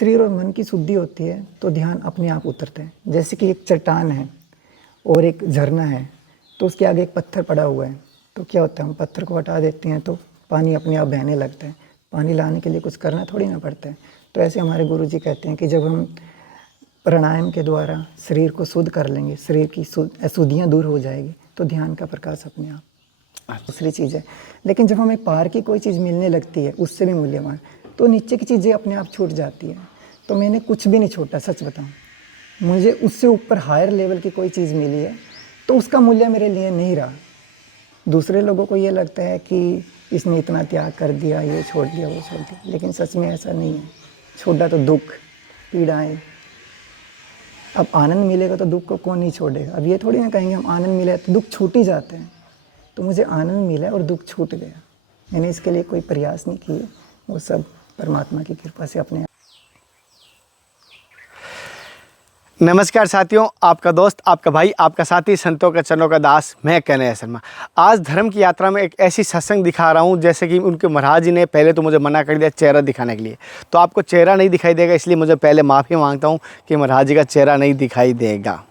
शरीर और मन की शुद्धि होती है तो ध्यान अपने आप उतरते हैं। जैसे कि एक चट्टान है और एक झरना है, तो उसके आगे एक पत्थर पड़ा हुआ है, तो क्या होता है, हम पत्थर को हटा देते हैं तो पानी अपने आप बहने लगता है। पानी लाने के लिए कुछ करना थोड़ी ना पड़ता है। तो ऐसे हमारे गुरुजी कहते हैं कि जब हम प्राणायाम के द्वारा शरीर को शुद्ध कर लेंगे, शरीर की अशुद्धियाँ दूर हो जाएगी, तो ध्यान का प्रकाश अपने आप। दूसरी चीज़ है, लेकिन जब हमें पार की कोई चीज़ मिलने लगती है, उससे भी मूल्यवान, तो नीचे की चीज़ें अपने आप छूट जाती है। तो मैंने कुछ भी नहीं छोड़ा, सच बताऊं, मुझे उससे ऊपर हायर लेवल की कोई चीज़ मिली है तो उसका मूल्य मेरे लिए नहीं रहा। दूसरे लोगों को ये लगता है कि इसने इतना त्याग कर दिया, ये छोड़ दिया, वो छोड़ दिया, लेकिन सच में ऐसा नहीं है। छोड़ा तो दुख, पीड़ाएँ, अब आनंद मिलेगा तो दुख को कौन नहीं छोड़ेगा। अब ये थोड़ी ना कहेंगे हम आनंद मिले तो दुख छूट ही जाते हैं। तो मुझे आनंद मिला और दुख छूट गया। मैंने इसके लिए कोई प्रयास नहीं किए, वो सब परमात्मा की कृपा से अपने। नमस्कार साथियों, आपका दोस्त, आपका भाई, आपका साथी, संतों का चरणों का दास, मैं कन्हैया शर्मा। आज धर्म की यात्रा में एक ऐसी सत्संग दिखा रहा हूं जैसे कि उनके महाराज जी ने पहले तो मुझे मना कर दिया चेहरा दिखाने के लिए, तो आपको चेहरा नहीं दिखाई देगा, इसलिए मुझे पहले माफ़ी मांगता हूं कि महाराज जी का चेहरा नहीं दिखाई देगा।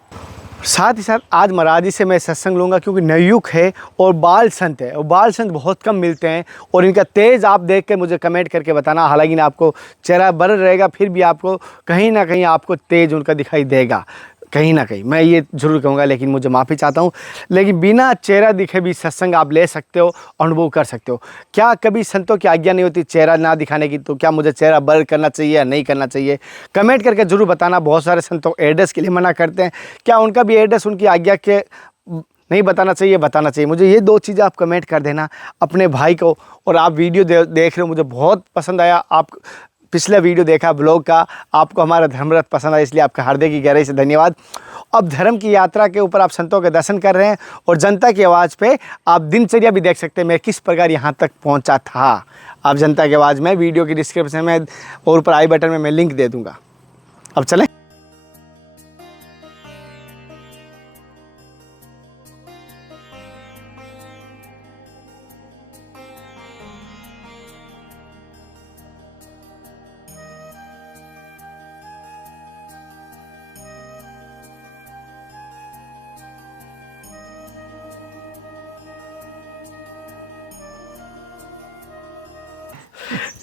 साथ ही साथ आज महाराज जी से मैं सत्संग लूँगा क्योंकि नवयुग है और बाल संत है, और बाल संत बहुत कम मिलते हैं, और इनका तेज़ आप देख के मुझे कमेंट करके बताना। हालांकि ना आपको चेहरा बल रहेगा, फिर भी आपको कहीं ना कहीं आपको तेज़ उनका दिखाई देगा, कहीं ना कहीं, मैं ये ज़रूर कहूँगा। लेकिन मुझे माफ़ी चाहता हूँ, लेकिन बिना चेहरा दिखे भी सत्संग आप ले सकते हो, अनुभव कर सकते हो। क्या कभी संतों की आज्ञा नहीं होती चेहरा ना दिखाने की? तो क्या मुझे चेहरा ब्लर करना चाहिए या नहीं करना चाहिए? कमेंट करके ज़रूर बताना। बहुत सारे संतों एड्रेस के लिए मना करते हैं, क्या उनका भी एड्रेस उनकी आज्ञा के नहीं बताना चाहिए? बताना चाहिए। मुझे ये दो चीज़ें आप कमेंट कर देना अपने भाई को। और आप वीडियो देख रहे हो, मुझे बहुत पसंद आया, आप पिछला वीडियो देखा ब्लॉग का, आपको हमारा धर्मरथ पसंद आया, इसलिए आपका हृदय की गहराई से धन्यवाद। अब धर्म की यात्रा के ऊपर आप संतों के दर्शन कर रहे हैं, और जनता की आवाज़ पे आप दिनचर्या भी देख सकते हैं मैं किस प्रकार यहाँ तक पहुँचा था। आप जनता की आवाज़ में वीडियो की डिस्क्रिप्शन में और ऊपर आई बटन में मैं लिंक दे दूँगा। अब चलें।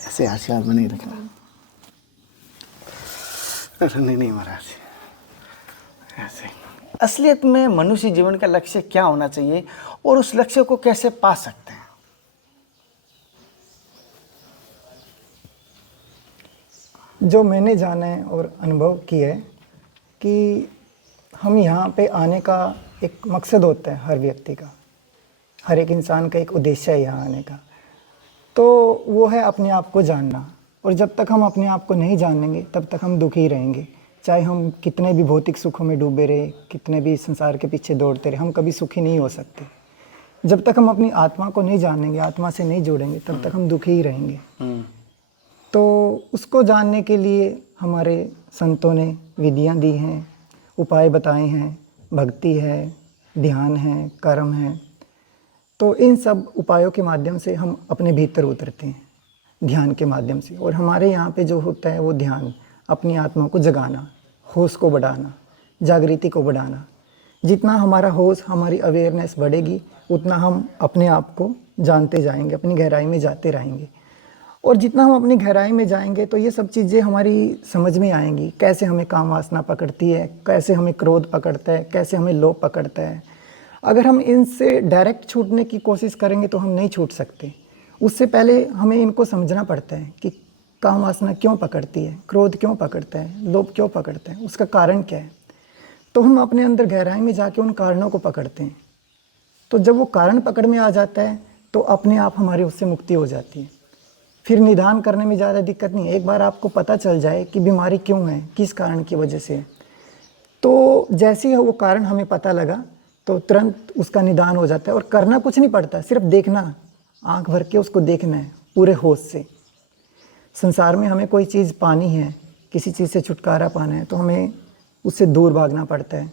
ऐसे आशीर्वाद बने रखना। नहीं महाराज, ऐसे। असलियत में मनुष्य जीवन का लक्ष्य क्या होना चाहिए और उस लक्ष्य को कैसे पा सकते हैं? जो मैंने जाना है और अनुभव किया है कि हम यहाँ पे आने का एक मकसद होता है, हर व्यक्ति का, हर एक इंसान का एक उद्देश्य है यहाँ आने का, तो वो है अपने आप को जानना। और जब तक हम अपने आप को नहीं जानेंगे तब तक हम दुखी रहेंगे। चाहे हम कितने भी भौतिक सुखों में डूबे रहे, कितने भी संसार के पीछे दौड़ते रहे, हम कभी सुखी नहीं हो सकते। जब तक हम अपनी आत्मा को नहीं जानेंगे, आत्मा से नहीं जुड़ेंगे, तब तक हम दुखी ही रहेंगे। तो उसको जानने के लिए हमारे संतों ने विधियाँ दी हैं, उपाय बताए हैं, भक्ति है, ध्यान है, कर्म है। तो इन सब उपायों के माध्यम से हम अपने भीतर उतरते हैं, ध्यान के माध्यम से। और हमारे यहाँ पे जो होता है वो ध्यान, अपनी आत्मा को जगाना, होश को बढ़ाना, जागृति को बढ़ाना। जितना हमारा होश, हमारी अवेयरनेस बढ़ेगी, उतना हम अपने आप को जानते जाएंगे, अपनी गहराई में जाते रहेंगे। और जितना हम अपनी गहराई में जाएंगे तो ये सब चीज़ें हमारी समझ में आएंगी। कैसे हमें काम वासना पकड़ती है, कैसे हमें क्रोध पकड़ता है, कैसे हमें लोभ पकड़ता है। अगर हम इनसे डायरेक्ट छूटने की कोशिश करेंगे तो हम नहीं छूट सकते। उससे पहले हमें इनको समझना पड़ता है कि काम वासना क्यों पकड़ती है, क्रोध क्यों पकड़ता है, लोभ क्यों पकड़ता है, उसका कारण क्या है। तो हम अपने अंदर गहराई में जाके उन कारणों को पकड़ते हैं। तो जब वो कारण पकड़ में आ जाता है तो अपने आप हमारी उससे मुक्ति हो जाती है। फिर निदान करने में ज़्यादा दिक्कत नहीं है। एक बार आपको पता चल जाए कि बीमारी क्यों है, किस कारण की वजह से, तो जैसे ही वो कारण हमें पता लगा तो तुरंत उसका निदान हो जाता है। और करना कुछ नहीं पड़ता, सिर्फ देखना, आंख भर के उसको देखना है पूरे होश से। संसार में हमें कोई चीज़ पानी है, किसी चीज़ से छुटकारा पाना है, तो हमें उससे दूर भागना पड़ता है,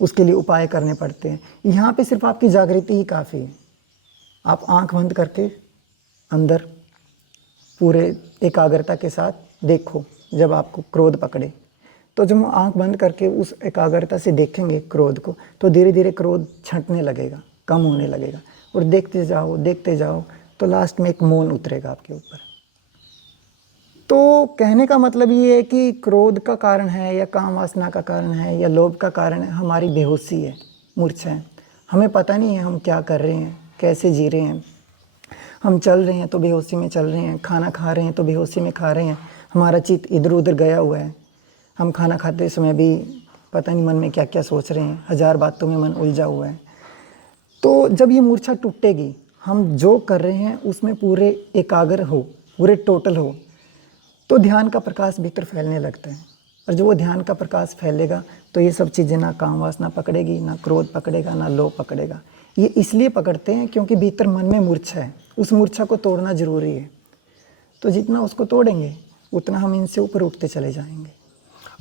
उसके लिए उपाय करने पड़ते हैं। यहाँ पे सिर्फ आपकी जागृति ही काफ़ी है। आप आंख बंद करके अंदर पूरे एकाग्रता के साथ देखो। जब आपको क्रोध पकड़े, तो जब हम आंख बंद करके उस एकाग्रता से देखेंगे क्रोध को, तो धीरे धीरे क्रोध छंटने लगेगा, कम होने लगेगा, और देखते जाओ तो लास्ट में एक मौन उतरेगा आपके ऊपर। तो कहने का मतलब ये है कि क्रोध का कारण है या काम वासना का कारण है या लोभ का कारण है हमारी बेहोशी है, मूर्छा है। हमें पता नहीं है हम क्या कर रहे हैं, कैसे जी रहे हैं। हम चल रहे हैं तो बेहोशी में चल रहे हैं, खाना खा रहे हैं तो बेहोशी में खा रहे हैं, हमारा चित्त इधर उधर गया हुआ है। हम खाना खाते समय भी पता नहीं मन में क्या क्या सोच रहे हैं, 1000 बातों में मन उलझा हुआ है। तो जब ये मूर्छा टूटेगी, हम जो कर रहे हैं उसमें पूरे एकाग्र हो, पूरे टोटल हो, तो ध्यान का प्रकाश भीतर फैलने लगता है। और जब वो ध्यान का प्रकाश फैलेगा तो ये सब चीज़ें ना काम वासना पकड़ेगी, ना क्रोध पकड़ेगा, ना लोभ पकड़ेगा। ये इसलिए पकड़ते हैं क्योंकि भीतर मन में मूर्छा है, उस मूर्छा को तोड़ना जरूरी है। तो जितना उसको तोड़ेंगे उतना हम इनसे ऊपर उठते चले जाएंगे।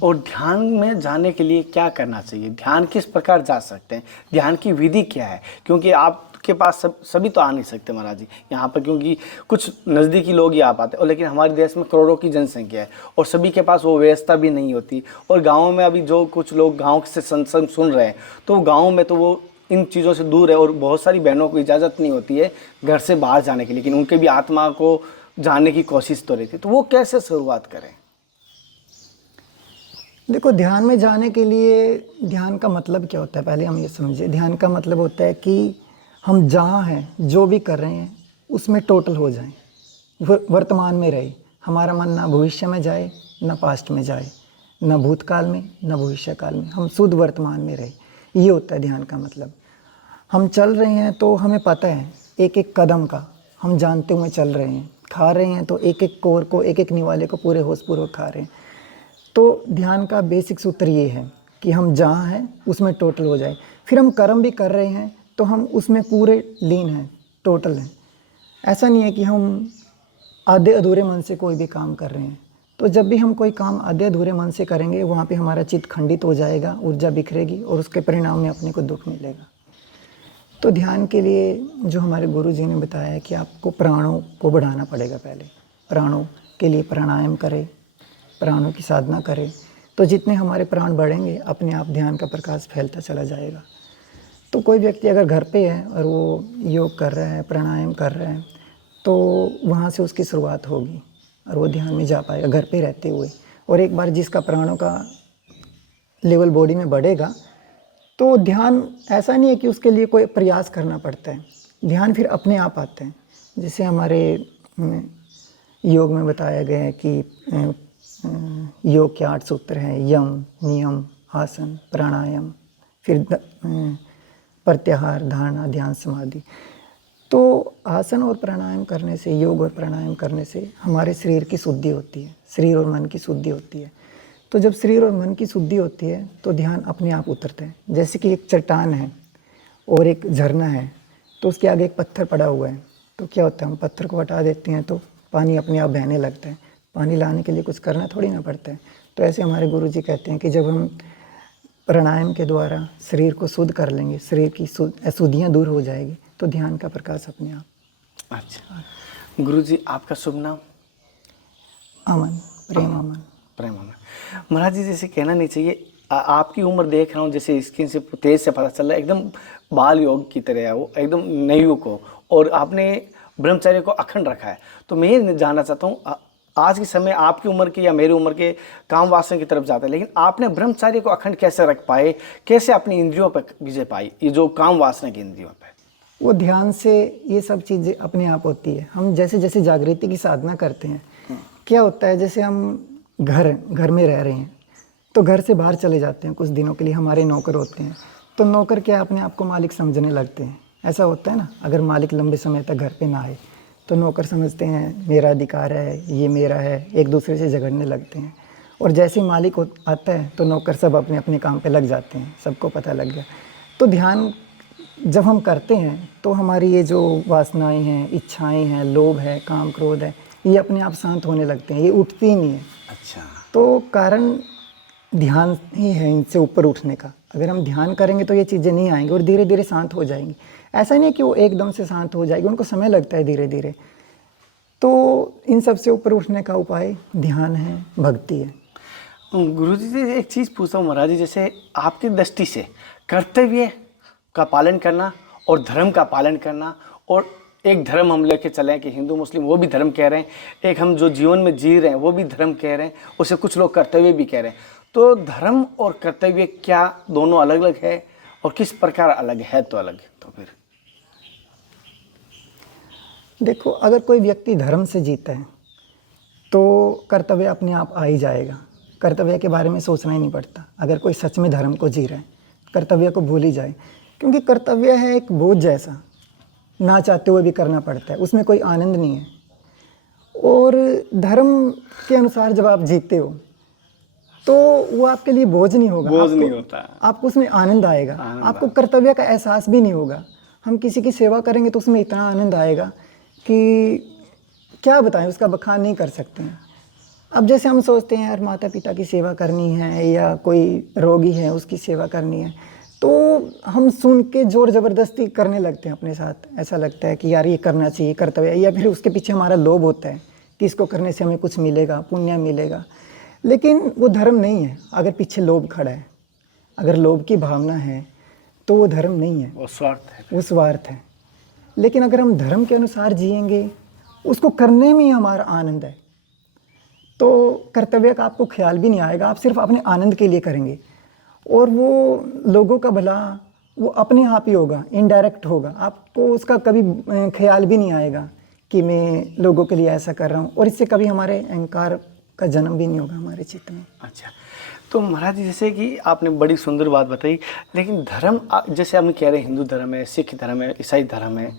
और ध्यान में जाने के लिए क्या करना चाहिए? ध्यान किस प्रकार जा सकते हैं? ध्यान की विधि क्या है? क्योंकि आपके पास सभी तो आ नहीं सकते महाराज जी यहाँ पर, क्योंकि कुछ नज़दीकी लोग ही आ पाते हैं, और लेकिन हमारे देश में करोड़ों की जनसंख्या है और सभी के पास वो व्यवस्था भी नहीं होती। और गाँव में अभी जो कुछ लोग गाँव से सत्संग सुन रहे हैं, तो गाँव में तो वो इन चीज़ों से दूर है, और बहुत सारी बहनों को इजाज़त नहीं होती है घर से बाहर जाने की, लेकिन उनके भी आत्मा को जानने की कोशिश तो रहती है। तो वो कैसे शुरुआत करें? देखो, ध्यान में जाने के लिए ध्यान का मतलब क्या होता है, पहले हम ये समझे। ध्यान का मतलब होता है कि हम जहाँ हैं, जो भी कर रहे हैं, उसमें टोटल हो जाएं, वर्तमान में रहे। हमारा मन ना भविष्य में जाए, ना पास्ट में जाए, ना भूतकाल में, ना भविष्य काल में। हम शुद्ध वर्तमान में रहे, ये होता है ध्यान का मतलब। हम चल रहे हैं तो हमें पता है एक एक कदम का, हम जानते हुए चल रहे हैं। खा रहे हैं तो एक एक कोर को, एक एक निवाले को पूरे होशपूर्वक खा रहे हैं। तो ध्यान का बेसिक सूत्र ये है कि हम जहाँ हैं उसमें टोटल हो जाए। फिर हम कर्म भी कर रहे हैं तो हम उसमें पूरे लीन हैं, टोटल हैं। ऐसा नहीं है कि हम आधे अधूरे मन से कोई भी काम कर रहे हैं। तो जब भी हम कोई काम आधे अधूरे मन से करेंगे, वहाँ पे हमारा चित्त खंडित हो जाएगा, ऊर्जा बिखरेगी और उसके परिणाम में अपने को दुख मिलेगा। तो ध्यान के लिए जो हमारे गुरु जी ने बताया है कि आपको प्राणों को बढ़ाना पड़ेगा। पहले प्राणों के लिए प्राणायाम करें, प्राणों की साधना करें। तो जितने हमारे प्राण बढ़ेंगे, अपने आप ध्यान का प्रकाश फैलता चला जाएगा। तो कोई व्यक्ति अगर घर पे है और वो योग कर रहा है, प्राणायाम कर रहा है, तो वहाँ से उसकी शुरुआत होगी और वो ध्यान में जा पाएगा घर पे रहते हुए। और एक बार जिसका प्राणों का लेवल बॉडी में बढ़ेगा, तो ध्यान ऐसा नहीं है कि उसके लिए कोई प्रयास करना पड़ता है। ध्यान फिर अपने आप आता है। जैसे हमारे योग में बताया गया है कि योग के 8 सूत्र हैं: यम, नियम, आसन, प्राणायाम, फिर प्रत्याहार, धारणा, ध्यान, समाधि। तो आसन और प्राणायाम करने से, योग और प्राणायाम करने से हमारे शरीर की शुद्धि होती है, शरीर और मन की शुद्धि होती है। तो जब शरीर और मन की शुद्धि होती है तो ध्यान अपने आप उतरता है। जैसे कि एक चट्टान है और एक झरना है, तो उसके आगे एक पत्थर पड़ा हुआ है, तो क्या होता है, हम पत्थर को हटा देते हैं तो पानी अपने आप बहने लगता है। पानी लाने के लिए कुछ करना थोड़ी ना पड़ता है। तो ऐसे हमारे गुरु जी कहते हैं कि जब हम प्राणायाम के द्वारा शरीर को शुद्ध कर लेंगे, शरीर की अशुद्धियाँ दूर हो जाएगी, तो ध्यान का प्रकाश अपने आप। अच्छा गुरु जी, आपका शुभ नाम? अमन, प्रेम अमन। प्रेम अमन। महाराज जी, जैसे कहना नहीं चाहिए, आपकी उम्र देख रहा हूँ, जैसे स्किन से तेज से पता चल रहा है, एकदम बाल योग की तरह है वो, एकदम नवयुवक को, और आपने ब्रह्मचर्य को अखंड रखा है। तो मैं ये जानना चाहता हूँ, आज के समय आपकी उम्र के या मेरी उम्र के काम वासना की तरफ जाता है, लेकिन आपने ब्रह्मचर्य को अखंड कैसे रख पाए? कैसे अपनी इंद्रियों पर विजय पाई, ये जो काम वासना की इंद्रियों पर? वो ध्यान से ये सब चीज़ें अपने आप होती है। हम जैसे जैसे जागृति की साधना करते हैं, क्या होता है, जैसे हम घर में रह रहे हैं तो घर से बाहर चले जाते हैं कुछ दिनों के लिए, हमारे नौकर होते हैं, तो नौकर क्या अपने आप को मालिक समझने लगते हैं। ऐसा होता है ना, अगर मालिक लंबे समय तक घर पे ना आए तो नौकर समझते हैं मेरा अधिकार है, ये मेरा है, एक दूसरे से झगड़ने लगते हैं। और जैसे ही मालिक आता है तो नौकर सब अपने अपने काम पे लग जाते हैं, सबको पता लग गया। तो ध्यान जब हम करते हैं तो हमारी ये जो वासनाएं हैं, इच्छाएं हैं, लोभ है, काम क्रोध है, ये अपने आप शांत होने लगते हैं, ये उठती ही नहीं है। अच्छा, तो कारण ध्यान ही है इनसे ऊपर उठने का। अगर हम ध्यान करेंगे तो ये चीज़ें नहीं आएंगी और धीरे धीरे शांत हो जाएंगी। ऐसा नहीं है कि वो एकदम से शांत हो जाएगी, उनको समय लगता है धीरे धीरे। तो इन सब से ऊपर उठने का उपाय ध्यान है, भक्ति है। गुरुजी से एक चीज़ पूछता हूँ महाराज जी, जैसे आपकी दृष्टि से कर्तव्य का पालन करना और धर्म का पालन करना, और एक धर्म हम लेके चले कि हिंदू मुस्लिम वो भी धर्म कह रहे हैं, एक हम जो जीवन में जी रहे हैं वो भी धर्म कह रहे हैं, उसे कुछ लोग कर्तव्य भी कह रहे हैं, तो धर्म और कर्तव्य क्या दोनों अलग अलग है, और किस प्रकार अलग है? तो अलग है तो फिर देखो, अगर कोई व्यक्ति धर्म से जीता है तो कर्तव्य अपने आप आ ही जाएगा। कर्तव्य के बारे में सोचना ही नहीं पड़ता। अगर कोई सच में धर्म को जी रहा है, कर्तव्य को भूल ही जाए, क्योंकि कर्तव्य है एक बोझ जैसा, ना चाहते हुए भी करना पड़ता है, उसमें कोई आनंद नहीं है। और धर्म के अनुसार जब आप जीते हो तो वो आपके लिए बोझ नहीं होगा, बोझ नहीं होता, आपको उसमें आनंद आएगा, आपको कर्तव्य का एहसास भी नहीं होगा। हम किसी की सेवा करेंगे तो उसमें इतना आनंद आएगा कि क्या बताएं, उसका बखान नहीं कर सकते हैं। अब जैसे हम सोचते हैं यार माता पिता की सेवा करनी है, या कोई रोगी है उसकी सेवा करनी है, तो हम सुन के जोर ज़बरदस्ती करने लगते हैं अपने साथ। ऐसा लगता है कि यार ये करना चाहिए, कर्तव्य, या फिर उसके पीछे हमारा लोभ होता है कि इसको करने से हमें कुछ मिलेगा, पुण्य मिलेगा। लेकिन वो धर्म नहीं है अगर पीछे लोभ खड़ा है। अगर लोभ की भावना है तो वो धर्म नहीं है, वो स्वार्थ है, वो स्वार्थ है। लेकिन अगर हम धर्म के अनुसार जिएंगे, उसको करने में ही हमारा आनंद है, तो कर्तव्य का आपको ख्याल भी नहीं आएगा, आप सिर्फ अपने आनंद के लिए करेंगे। और वो लोगों का भला वो अपने आप ही होगा, इनडायरेक्ट होगा, आपको उसका कभी ख्याल भी नहीं आएगा कि मैं लोगों के लिए ऐसा कर रहा हूँ। और इससे कभी हमारे अहंकार का जन्म भी नहीं होगा हमारे चित्त में। अच्छा, तो महाराज जी जैसे कि आपने बड़ी सुंदर बात बताई, लेकिन धर्म जैसे हम कह रहे हैं हिंदू धर्म है, सिख धर्म है, ईसाई धर्म है,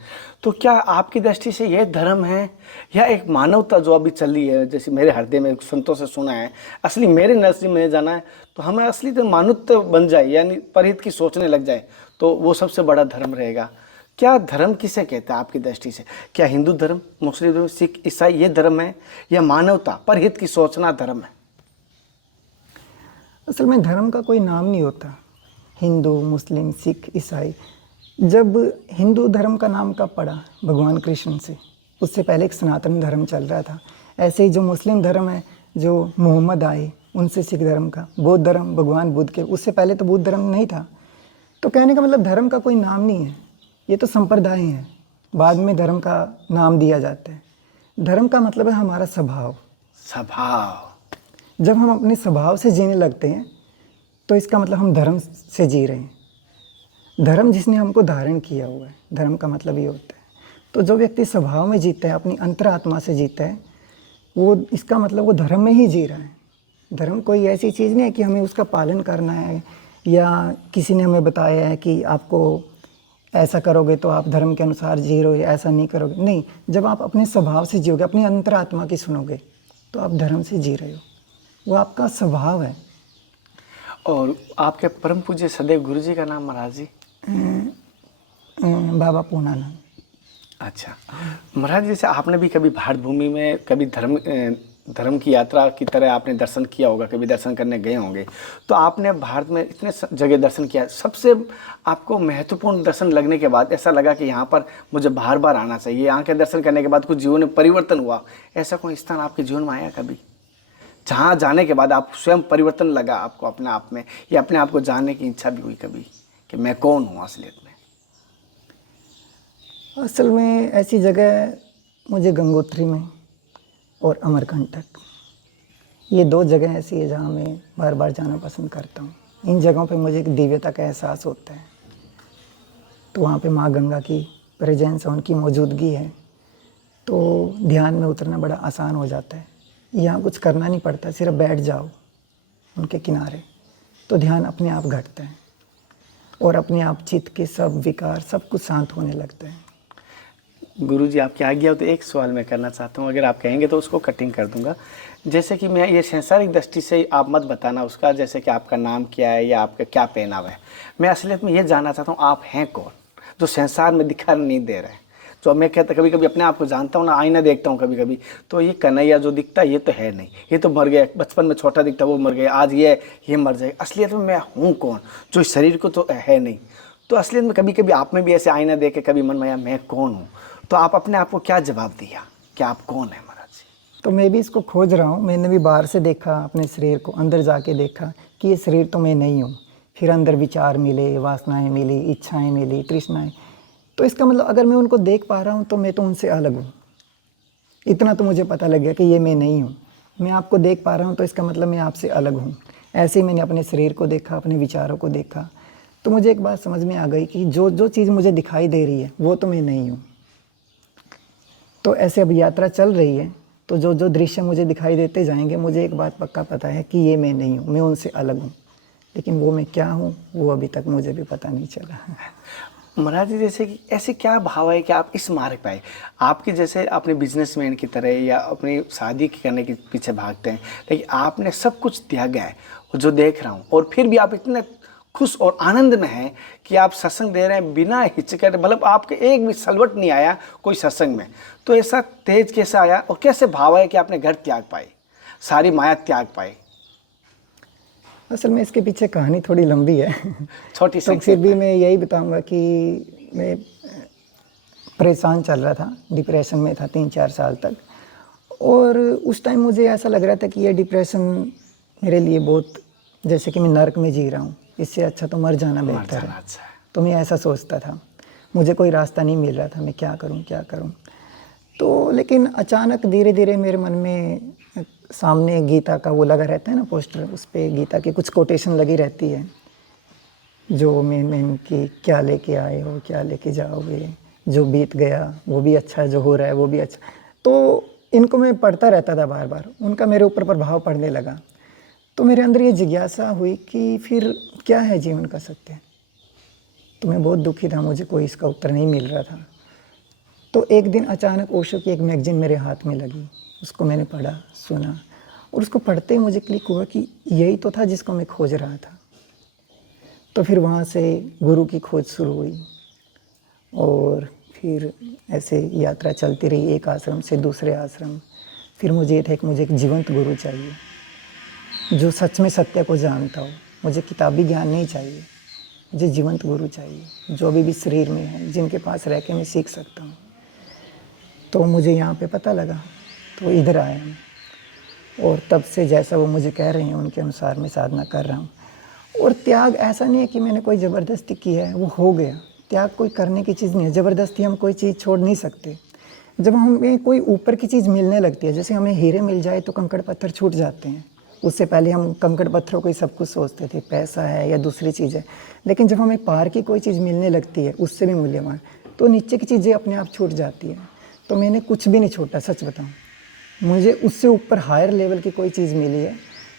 तो क्या आपकी दृष्टि से यह धर्म है या एक मानवता जो अभी चल रही है? जैसे मेरे हृदय में संतों से सुना है, असली मेरे नजर में जाना है तो हमें असली तो मानवता बन जाए, यानी परहित की सोचने लग जाए, तो वो सबसे बड़ा धर्म रहेगा। क्या धर्म किसे कहते हैं आपकी दृष्टि से? क्या हिंदू धर्म, मुस्लिम धर्म, सिख, ईसाई ये धर्म है, या मानवता परहित की सोचना धर्म है? असल में धर्म का कोई नाम नहीं होता, हिंदू, मुस्लिम, सिख, ईसाई। जब हिंदू धर्म का नाम कब पड़ा? भगवान कृष्ण से। उससे पहले एक सनातन धर्म चल रहा था। ऐसे ही जो मुस्लिम धर्म है, जो मोहम्मद आए, उनसे सिख धर्म का, बौद्ध धर्म भगवान बुद्ध के, उससे पहले तो बुद्ध धर्म नहीं था। तो कहने का मतलब धर्म का कोई नाम नहीं है, ये तो संप्रदाय हैं, बाद में धर्म का नाम दिया जाता है। धर्म का मतलब है हमारा स्वभाव। स्वभाव। जब हम अपने स्वभाव से जीने लगते हैं तो इसका मतलब हम धर्म से जी रहे हैं। धर्म जिसने हमको धारण किया हुआ है, धर्म का मतलब ये होता है। तो जो व्यक्ति स्वभाव में जीता है, अपनी अंतरात्मा से जीता है, वो इसका मतलब वो धर्म में ही जी रहा है। धर्म कोई ऐसी चीज़ नहीं है कि हमें उसका पालन करना है, या किसी ने हमें बताया है कि आपको ऐसा करोगे तो आप धर्म के अनुसार जी रहे हो, या ऐसा नहीं करोगे। नहीं, जब आप अपने स्वभाव से जियोगे, अपनी अंतरात्मा की सुनोगे, तो आप धर्म से जी रहे हो, वो आपका स्वभाव है। और आपके परम पूज्य सदैव गुरु जी का नाम महाराज जी? बाबा पूर्णानंद। अच्छा महाराज, जैसे आपने भी कभी भारत भूमि में कभी धर्म की यात्रा की तरह आपने दर्शन किया होगा, कभी दर्शन करने गए होंगे, तो आपने भारत में इतने जगह दर्शन किया, सबसे आपको महत्वपूर्ण दर्शन लगने के बाद ऐसा लगा कि यहाँ पर मुझे बार बार आना चाहिए, यहाँ के दर्शन करने के बाद कुछ जीवन में परिवर्तन हुआ, ऐसा कोई स्थान आपके जीवन में आया कभी, जहाँ जाने के बाद आप स्वयं परिवर्तन लगा आपको अपने आप में, या अपने आप को जानने की इच्छा भी हुई कभी कि मैं कौन हूँ असलियत में? असल में ऐसी जगह मुझे गंगोत्री में और अमरकंटक, ये दो जगह ऐसी है जहाँ मैं बार बार जाना पसंद करता हूँ। इन जगहों पे मुझे एक दिव्यता का एहसास होता है। तो वहाँ पे माँ गंगा की प्रेजेंस है, उनकी मौजूदगी है, तो ध्यान में उतरना बड़ा आसान हो जाता है। यहाँ कुछ करना नहीं पड़ता, सिर्फ बैठ जाओ उनके किनारे, तो ध्यान अपने आप घटता है और अपने आप चित्त के सब विकार सब कुछ शांत होने लगता है। गुरुजी आपकी आज्ञा हो तो एक सवाल मैं करना चाहता हूँ, अगर आप कहेंगे तो उसको कटिंग कर दूंगा। जैसे कि मैं ये सांसारिक दृष्टि से आप मत बताना उसका, जैसे कि आपका नाम क्या है या आपका क्या पहनावा है, मैं असलियत में ये जानना चाहता हूँ आप हैं कौन, जो संसार में दिखाई नहीं दे रहे हैं। तो मैं कहता कभी कभी अपने आप को जानता हूँ ना, आईना देखता हूँ कभी कभी, तो ये कन्हैया जो दिखता है ये तो है नहीं, ये तो मर गया, बचपन में छोटा दिखता वो मर गया, आज ये मर जाएगा। असलियत में मैं हूँ कौन, जो इस शरीर को तो है नहीं। तो असलियत में कभी कभी आप में भी ऐसे आईना देख के कभी मन में आया मैं कौन हूँ, तो आप अपने आप को क्या जवाब दिया? कि आप कौन है महाराज जी? तो मैं भी इसको खोज रहा हूँ। मैंने भी बाहर से देखा अपने शरीर को, अंदर जाके देखा कि ये शरीर तो मैं नहीं हूँ। फिर अंदर विचार मिले, वासनाएं मिली, इच्छाएं मिली, तृष्णाएं। तो इसका मतलब अगर मैं उनको देख पा रहा हूँ तो मैं तो उनसे अलग हूँ। इतना तो मुझे पता लग गया कि ये मैं नहीं हूँ। मैं आपको देख पा रहा हूँ तो इसका मतलब मैं आपसे अलग हूँ। ऐसे ही मैंने अपने शरीर को देखा, अपने विचारों को देखा, तो मुझे एक बात समझ में आ गई कि जो जो चीज़ मुझे दिखाई दे रही है वो तो मैं नहीं हूँ। तो ऐसे अब यात्रा चल रही है, तो जो जो दृश्य मुझे दिखाई देते जाएंगे, मुझे एक बात पक्का पता है कि ये मैं नहीं हूँ, मैं उनसे अलग हूँ। लेकिन वो मैं क्या हूँ वो अभी तक मुझे भी पता नहीं चला। महाराज जी, जैसे कि ऐसे क्या भाव है कि आप इस मार्ग पे आए? आपके जैसे अपने बिजनेसमैन की तरह या अपनी शादी करने के पीछे भागते हैं, लेकिन आपने सब कुछ त्यागा है, और जो देख रहा हूँ, और फिर भी आप इतने खुश और आनंद में हैं कि आप सत्संग दे रहे हैं बिना हिचक, मतलब आपके एक भी सलवट नहीं आया कोई सत्संग में। तो ऐसा तेज कैसे आया और कैसे भाव है कि आपने घर त्याग पाए, सारी माया त्याग पाए? असल में इसके पीछे कहानी थोड़ी लंबी है। छोटी तो फिर भी मैं यही बताऊंगा कि मैं परेशान चल रहा था, डिप्रेशन में था 3-4 साल तक। और उस टाइम मुझे ऐसा लग रहा था कि ये डिप्रेशन मेरे लिए बहुत, जैसे कि मैं नर्क में जी रहा हूँ, इससे अच्छा तो मर जाना बेहतर है। अच्छा है। तो मैं ऐसा सोचता था, मुझे कोई रास्ता नहीं मिल रहा था, मैं क्या करूँ क्या करूँ। तो लेकिन अचानक धीरे धीरे मेरे मन में सामने गीता का वो लगा रहता है ना पोस्टर, उस पर गीता की कुछ कोटेशन लगी रहती है, जो मेन कि क्या लेके आए हो क्या लेके जाओगे, जो बीत गया वो भी अच्छा, जो हो रहा है वो भी अच्छा। तो इनको मैं पढ़ता रहता था बार बार, उनका मेरे ऊपर प्रभाव पड़ने लगा। तो मेरे अंदर ये जिज्ञासा हुई कि फिर क्या है जीवन का सत्य। तो मैं बहुत दुखी था, मुझे कोई इसका उत्तर नहीं मिल रहा था। तो एक दिन अचानक ओशो की एक मैगजीन मेरे हाथ में लगी, उसको मैंने पढ़ा, सुना, और उसको पढ़ते ही मुझे क्लिक हुआ कि यही तो था जिसको मैं खोज रहा था। तो फिर वहाँ से गुरु की खोज शुरू हुई, और फिर ऐसे यात्रा चलती रही, एक आश्रम से दूसरे आश्रम। फिर मुझे ये था कि मुझे एक जीवंत गुरु चाहिए जो सच में सत्य को जानता हो। मुझे किताबी ज्ञान नहीं चाहिए, मुझे जीवंत गुरु चाहिए जो अभी भी शरीर में है, जिनके पास रह के मैं सीख सकता हूँ। तो मुझे यहाँ पे पता लगा, तो इधर आया मैं, और तब से जैसा वो मुझे कह रहे हैं उनके अनुसार मैं साधना कर रहा हूँ। और त्याग ऐसा नहीं है कि मैंने कोई ज़बरदस्ती की है, वो हो गया। त्याग कोई करने की चीज़ नहीं है, ज़बरदस्ती हम कोई चीज़ छोड़ नहीं सकते। जब हमें कोई ऊपर की चीज़ मिलने लगती है, जैसे हमें हीरे मिल जाए तो कंकड़ पत्थर छूट जाते हैं। उससे पहले हम कंकड़ पत्थरों को ही सब कुछ सोचते थे, पैसा है या दूसरी चीज़ है। लेकिन जब हमें पार की कोई चीज़ मिलने लगती है, उससे भी मूल्यवान, तो नीचे की चीज़ें अपने आप छूट जाती है। तो मैंने कुछ भी नहीं छोड़ा, सच बताऊँ। मुझे उससे ऊपर हायर लेवल की कोई चीज़ मिली है,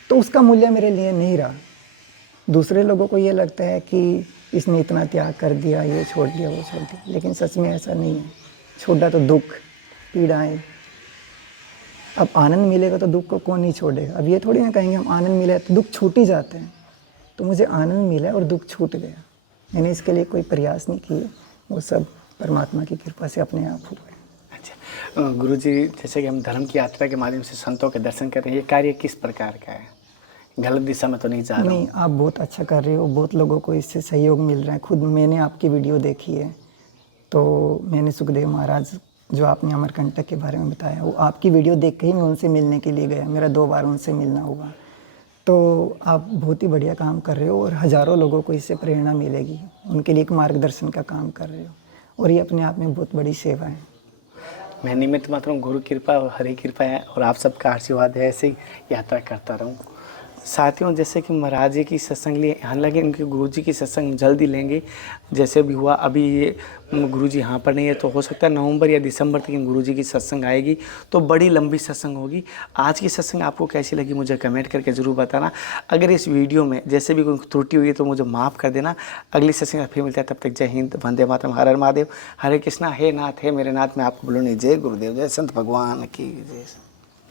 तो उसका मूल्य मेरे लिए नहीं रहा। दूसरे लोगों को ये लगता है कि इसने इतना त्याग कर दिया, ये छोड़ दिया, वो छोड़ दिया, लेकिन सच में ऐसा नहीं है। छोड़ा तो दुख, पीड़ाएं। अब आनंद मिलेगा तो दुख को कौन नहीं छोड़ेगा। अब ये थोड़ी ना कहेंगे हम आनंद मिला तो दुख छूट ही जाते हैं। तो मुझे आनंद मिला और दुख छूट गया। मैंने इसके लिए कोई प्रयास नहीं किए, वो सब परमात्मा की कृपा से अपने आप हुआ है। अच्छा गुरुजी, जैसे कि हम धर्म की यात्रा के माध्यम से संतों के दर्शन कर रहे हैं, ये कार्य किस प्रकार का है? गलत दिशा में तो नहीं जा रहा? नहीं, आप बहुत अच्छा कर रहे हो, बहुत लोगों को इससे सहयोग मिल रहा है। खुद मैंने आपकी वीडियो देखी है, तो मैंने सुखदेव महाराज जो आपने अमरकंटक के बारे में बताया, वो आपकी वीडियो देख के ही मैं उनसे मिलने के लिए गया। मेरा 2 बार उनसे मिलना हुआ। तो आप बहुत ही बढ़िया काम कर रहे हो, और हज़ारों लोगों को इससे प्रेरणा मिलेगी। उनके लिए एक मार्गदर्शन का काम कर रहे हो, और ये अपने आप में बहुत बड़ी सेवा है। मैं निमित्त मात्र हूँ, गुरु कृपा और हरि कृपा है, और आप सबका आशीर्वाद है, ऐसे ही यात्रा करता रहूँ। साथियों, जैसे कि महाराज जी की सत्संग लिए, हालांकि इनके गुरु जी की सत्संग जल्द ही लेंगे। जैसे भी हुआ, अभी ये गुरु जी यहाँ पर नहीं है, तो हो सकता है नवंबर या दिसंबर तक इन गुरु जी की सत्संग आएगी, तो बड़ी लंबी सत्संग होगी। आज की सत्संग आपको कैसी लगी मुझे कमेंट करके ज़रूर बताना। अगर इस वीडियो में जैसे भी कोई त्रुटि हुई है तो मुझे माफ़ कर देना। अगली सत्संग फिर मिलता है, तब तक जय हिंद, वंदे मातरम, हर हर महादेव, हरे कृष्णा। हे नाथ, हे मेरे नाथ, मैं आपको बोलूँ नहीं, जय गुरुदेव, जय संत भगवान की जय।